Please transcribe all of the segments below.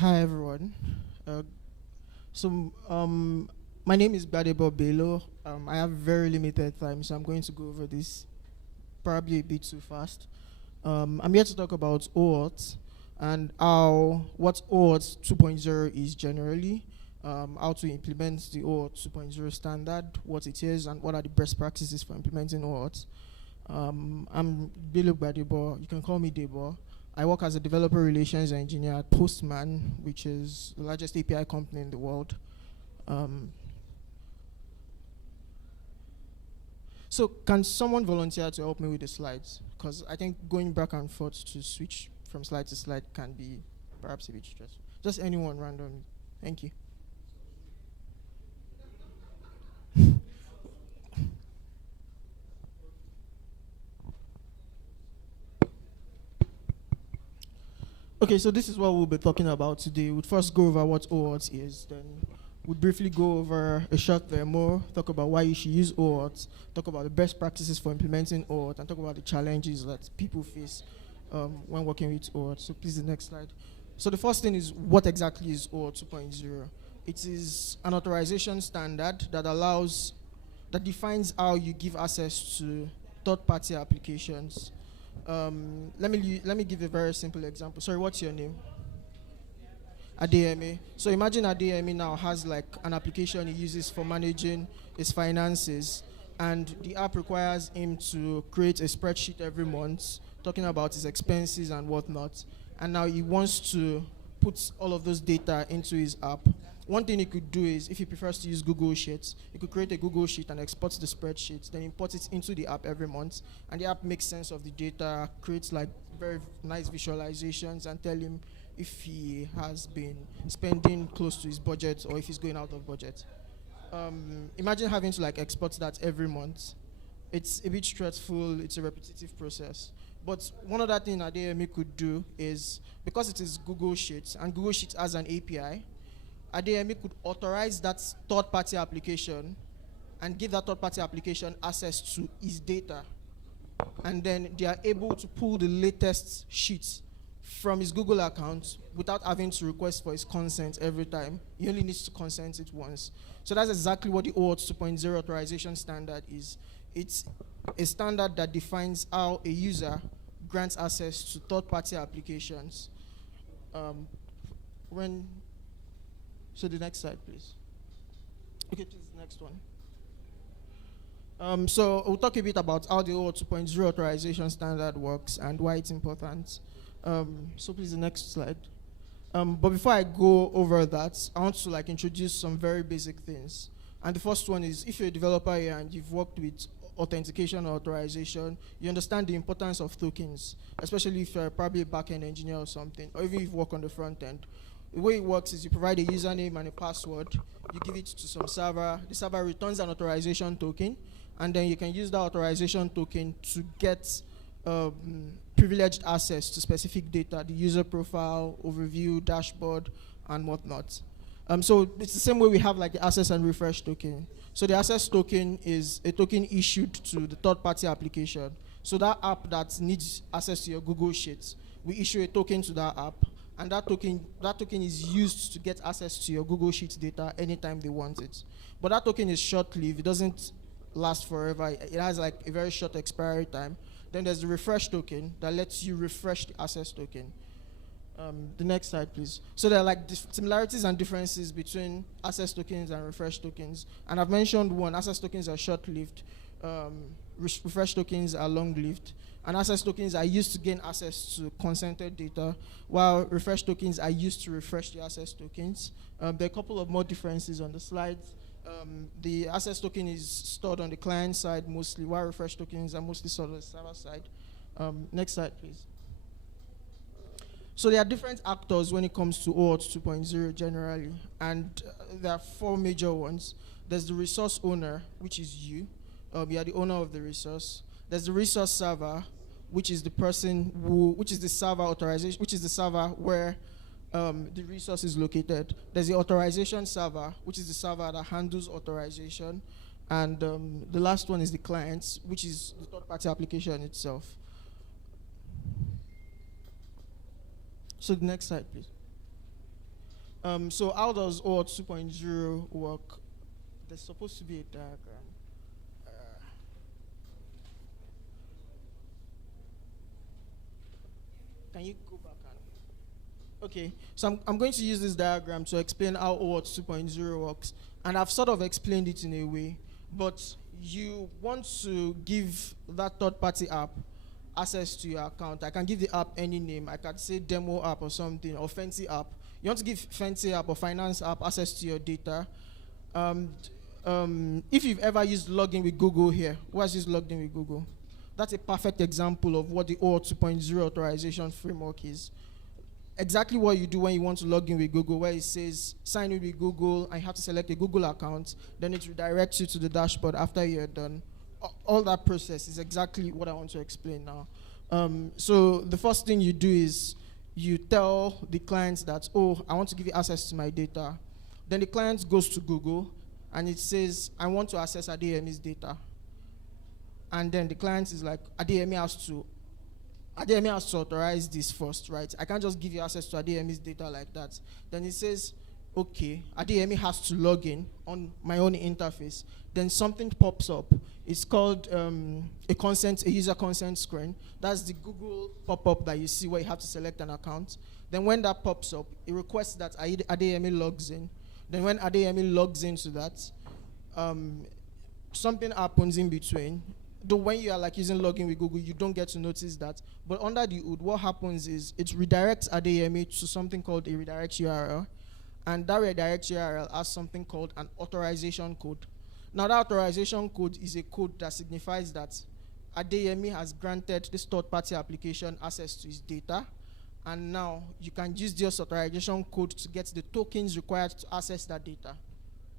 Hi everyone. Uh, so my name is Gbadebo Bello. I have very limited time, so I'm going to go over this probably a bit too fast. I'm here to talk about OAuth and what OAuth 2.0 is generally, how to implement the OAuth 2.0 standard, what it is, and what are the best practices for implementing OAuth. I'm Bello Gbadebo. You can call me Debo. I work as a developer relations engineer at Postman, which is the largest API company in the world. Um, so can someone volunteer to help me with the slides? Because I think going back and forth to switch from slide to slide can be perhaps a bit stressful. Just anyone randomly. Thank you. Okay, so this is what we'll be talking about today. We'll first go over what OAuth is, then we'll briefly go over a short demo, talk about why you should use OAuth, talk about the best practices for implementing OAuth, and talk about the challenges that people face when working with OAuth. So please, the next slide. So the first thing is, what exactly is OAuth 2.0? It is an authorization standard that defines how you give access to third-party applications. Let me give a very simple example. Sorry, what's your name? Adeyemi. So imagine Adeyemi now has like an application he uses for managing his finances, and the app requires him to create a spreadsheet every month talking about his expenses and whatnot. And now he wants to put all of those data into his app. One thing he could do is, if he prefers to use Google Sheets, he could create a Google Sheet and export the spreadsheet, then import it into the app every month, and the app makes sense of the data, creates like very nice visualizations, and tell him if he has been spending close to his budget or if he's going out of budget. Imagine having to like export that every month. It's a bit stressful, it's a repetitive process. But one other thing Adeyemi could do is, because it is Google Sheets and Google Sheets has an API, Adeyemi could authorize that third-party application and give that third-party application access to his data. And then they are able to pull the latest sheets from his Google account without having to request for his consent every time. He only needs to consent it once. So that's exactly what the OAuth 2.0 authorization standard is. It's a standard that defines how a user grants access to third-party applications. Um, when So the next slide, please. Okay, please, next one. So we'll talk a bit about how the OAuth 2.0 authorization standard works and why it's important. So please, the next slide. But before I go over that, I want to like introduce some very basic things. And the first one is, if you're a developer here and you've worked with authentication or authorization, you understand the importance of tokens, especially if you're probably a back-end engineer or something, or even if you work on the front end. The way it works is you provide a username and a password, you give it to some server, the server returns an authorization token, and then you can use that authorization token to get privileged access to specific data, the user profile, overview, dashboard, and whatnot. So it's the same way we have like the access and refresh token. So the access token is a token issued to the third-party application. So that app that needs access to your Google Sheets, we issue a token to that app, and that token is used to get access to your Google Sheets data anytime they want it. But that token is short-lived. It doesn't last forever. It has like a very short expiry time. Then there's the refresh token that lets you refresh the access token. The next slide, please. So there are like similarities and differences between access tokens and refresh tokens. And I've mentioned one, access tokens are short-lived, refresh tokens are long-lived. And access tokens are used to gain access to consented data, while refresh tokens are used to refresh the access tokens. There are a couple of more differences on the slides. The access token is stored on the client side mostly, while refresh tokens are mostly stored on the server side. Next slide, please. So there are different actors when it comes to OAuth 2.0 generally, and there are four major ones. There's the resource owner, which is you. You are the owner of the resource. There's the resource server, which is the which is the server authorization, which is the server where the resource is located. There's the authorization server, which is the server that handles authorization. And the last one is the client, which is the third-party application itself. So the next slide, please. So how does OAuth 2.0 work? There's supposed to be a diagram. Uh, can you go back and... Okay, so I'm going to use this diagram to explain how OAuth 2.0 works. And I've sort of explained it in a way, but you want to give that third-party app access to your account. I can give the app any name. I can say demo app or something, or fancy app. You want to give fancy app or finance app access to your data. If you've ever used login with Google here, who has used login with Google? That's a perfect example of what the OAuth 2.0 authorization framework is. Exactly what you do when you want to log in with Google, where it says sign in with Google, and you have to select a Google account, then it redirects you to the dashboard after you're done. All that process is exactly what I want to explain now. So the first thing you do is you tell the client that, oh, I want to give you access to my data. Then the client goes to Google, and it says, I want to access Adeyemi's data. And then the client is like, Adeyemi has to authorize this first, right? I can't just give you access to Adeyemi's data like that. Then it says, okay, Adeyemi has to log in on my own interface. Then something pops up. It's called a user consent screen. That's the Google pop-up that you see where you have to select an account. Then when that pops up, it requests that Adeyemi logs in. Then when Adeyemi logs into that, something happens in between. Though when you are like using login with Google, you don't get to notice that. But under the hood, what happens is it redirects Adeyemi to something called a redirect URL. And that redirect URL has something called an authorization code. Now that authorization code is a code that signifies that Adeyemi has granted this third-party application access to his data. And now you can use this authorization code to get the tokens required to access that data.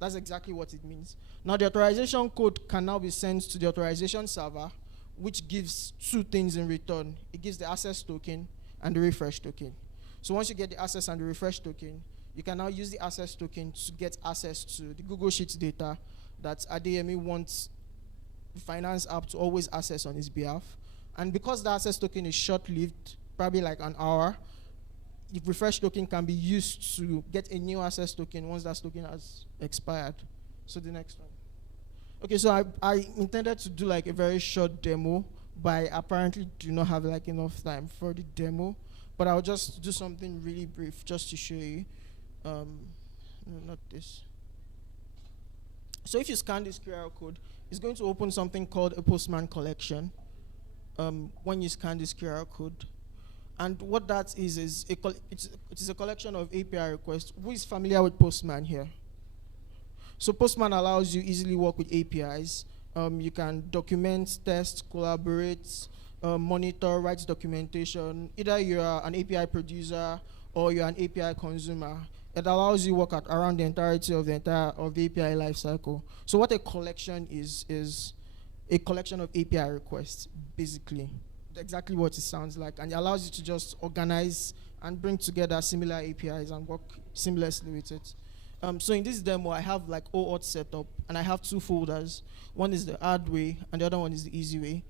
That's exactly what it means. Now the authorization code can now be sent to the authorization server, which gives two things in return. It gives the access token and the refresh token. So once you get the access and the refresh token, you can now use the access token to get access to the Google Sheets data that Adeyemi wants the finance app to always access on his behalf. And because the access token is short-lived, probably like an hour, the refresh token can be used to get a new access token once that token has expired. So the next one. Okay, so I intended to do like a very short demo, but I apparently do not have like enough time for the demo. But I'll just do something really brief just to show you. No, not this. So if you scan this QR code, it's going to open something called a Postman collection when you scan this QR code. And what that is it is a collection of API requests. Who is familiar with Postman here? So Postman allows you easily work with APIs. You can document, test, collaborate, monitor, write documentation. Either you are an API producer or you're an API consumer. It allows you work around the entirety of the API lifecycle. So what a collection is a collection of API requests, basically. Exactly what it sounds like. And it allows you to just organize and bring together similar APIs and work seamlessly with it. So in this demo, I have like OAuth set up, and I have two folders. One is the hard way, and the other one is the easy way.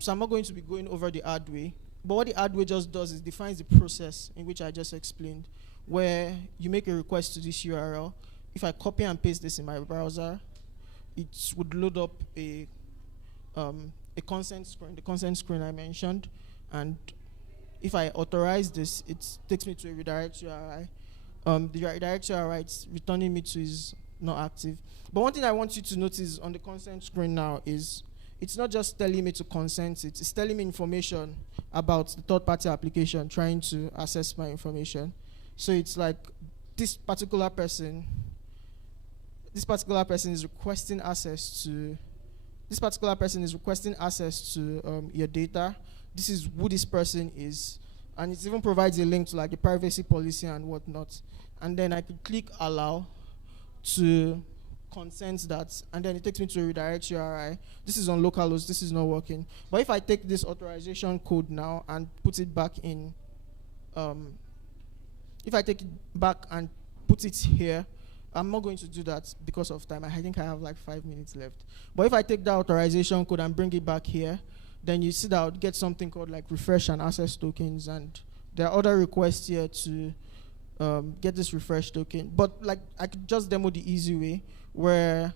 So I'm not going to be going over the hard way, but what the hard way just does is defines the process in which I just explained, where you make a request to this URL. If I copy and paste this in my browser, it would load up a consent screen, the consent screen I mentioned, and if I authorize this, it takes me to a redirect URI. The redirect URI is returning me to is not active. But one thing I want you to notice on the consent screen now is it's not just telling me to consent it's telling me information about the third-party application trying to access my information. So it's like this particular person is requesting access to your data. This is who this person is. And it even provides a link to like the privacy policy and whatnot. And then I could click allow to consent that, and then it takes me to a redirect URI. This is on localhost, this is not working. But if I take this authorization code now and put it back in, if I take it back and put it here, I'm not going to do that because of time. I think I have like 5 minutes left. But if I take that authorization code and bring it back here, then you see that I would get something called like refresh and access tokens, and there are other requests here to get this refresh token. But like I could just demo the easy way where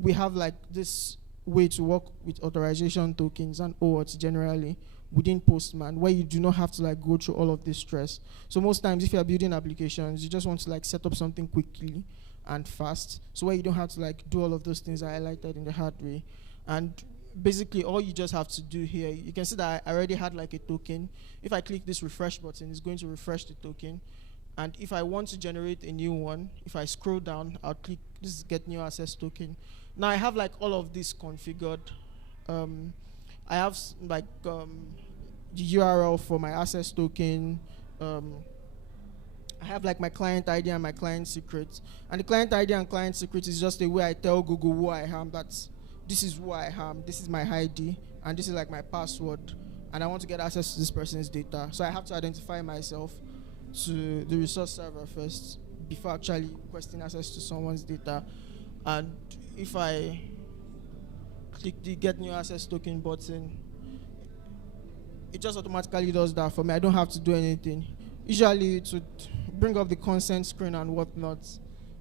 we have like this way to work with authorization tokens and OAuth generally within Postman, where you do not have to like go through all of this stress. So most times if you are building applications, you just want to like set up something quickly and fast. So where you don't have to like do all of those things I highlighted in the hard way. And basically all you just have to do here, you can see that I already had like a token. If I click this refresh button, it's going to refresh the token. And if I want to generate a new one, if I scroll down, I'll click this is get new access token. Now I have like all of this configured. I have like the URL for my access token. I have like my client ID and my client secret. And the client ID and client secret is just a way I tell Google who I am. That's this is who I am, this is my ID, and this is like my password. And I want to get access to this person's data. So I have to identify myself to the resource server first before actually requesting access to someone's data. And if I click the get new access token button, it just automatically does that for me. I don't have to do anything. Usually it would bring up the consent screen and whatnot,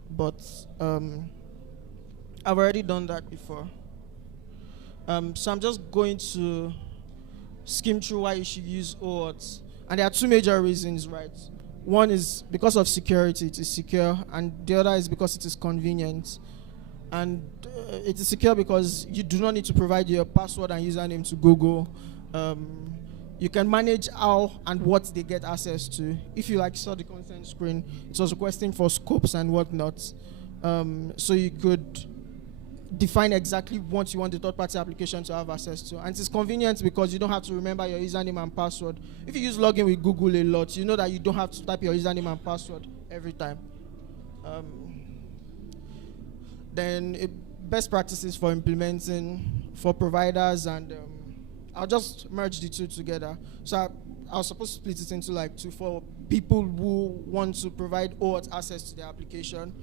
but I've already done that before. So I'm just going to skim through why you should use OAuth. And there are two major reasons, right? One is because of security, it is secure, and the other is because it is convenient. And it is secure because you do not need to provide your password and username to Google. You can manage how and what they get access to. If you like saw the consent screen, it was requesting for scopes and whatnot. So you could define exactly what you want the third-party application to have access to. And it's convenient because you don't have to remember your username and password. If you use login with Google a lot, you know that you don't have to type your username and password every time. Then best practices for implementing for providers, and I'll just merge the two together. So I was supposed to split it into like two for people who want to provide OAuth access to their application,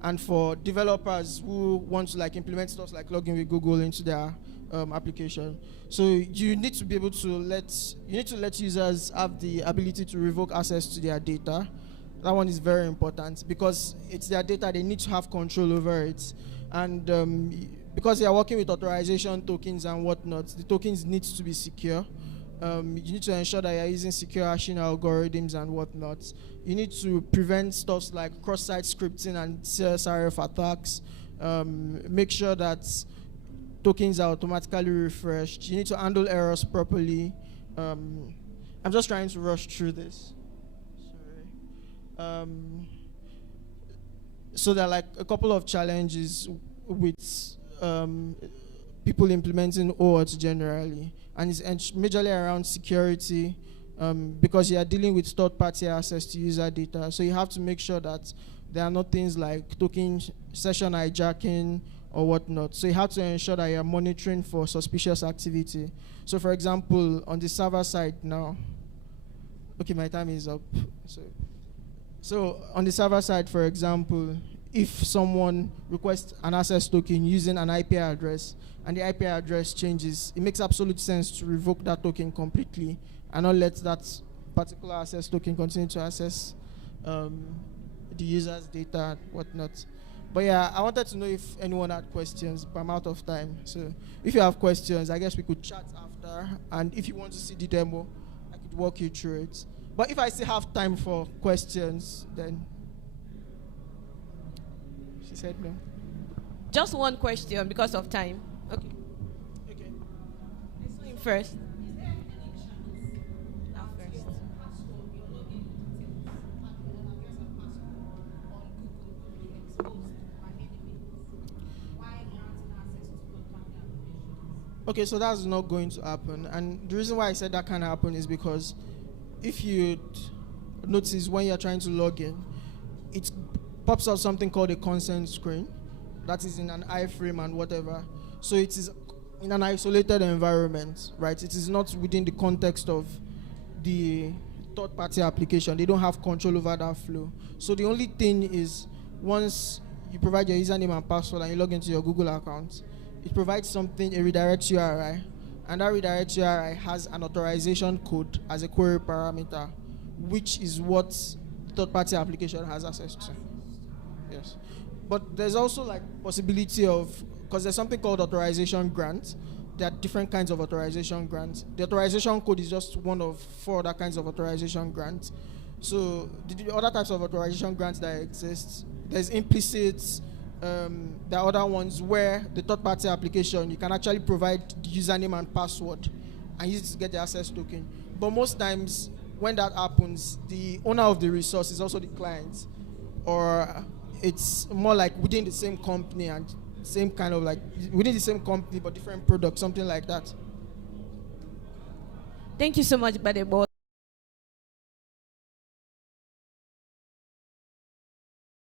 and for developers who want to like implement stuff like login with Google into their application. So you need to be able to let users have the ability to revoke access to their data. That one is very important because it's their data, they need to have control over it. And because they are working with authorization tokens and whatnot, the tokens need to be secure. You need to ensure that you're using secure hashing algorithms and whatnot. You need to prevent stuff like cross-site scripting and CSRF attacks. Make sure that tokens are automatically refreshed. You need to handle errors properly. I'm just trying to rush through this. Sorry. So there are like a couple of challenges with people implementing OAuth generally, and it's majorly around security, because you are dealing with third-party access to user data. So you have to make sure that there are not things like token session hijacking or whatnot. So you have to ensure that you're monitoring for suspicious activity. So for example, on the server side now, okay, my time is up. So on the server side, for example, if someone requests an access token using an IP address and the IP address changes, it makes absolute sense to revoke that token completely and not let that particular access token continue to access the user's data and whatnot. But yeah, I wanted to know if anyone had questions, but I'm out of time. So if you have questions, I guess we could chat after. And if you want to see the demo, I could walk you through it. But if I still have time for questions, then... She said no. Just one question because of time. Okay. Let's do him first. Okay, so that's not going to happen. And the reason why I said that can't happen is because if you notice when you're trying to log in, it pops out something called a consent screen that is in an iframe and whatever. So it is in an isolated environment, right? It is not within the context of the third-party application. They don't have control over that flow. So the only thing is once you provide your username and password and you log into your Google account, it provides something, a redirect URI, and that redirect URI has an authorization code as a query parameter, which is what third-party application has access to. Yes. But there's also like possibility of, because there's something called authorization grant. There are different kinds of authorization grants. The authorization code is just one of 4 other kinds of authorization grants. So the other types of authorization grants that exist, there's implicit, there are other ones where the third-party application, you can actually provide the username and password and use it to get the access token. But most times when that happens, the owner of the resource is also the client, or it's more like within the same company and same kind of like within the same company but different products, something like that. Thank you so much, Gbadebo.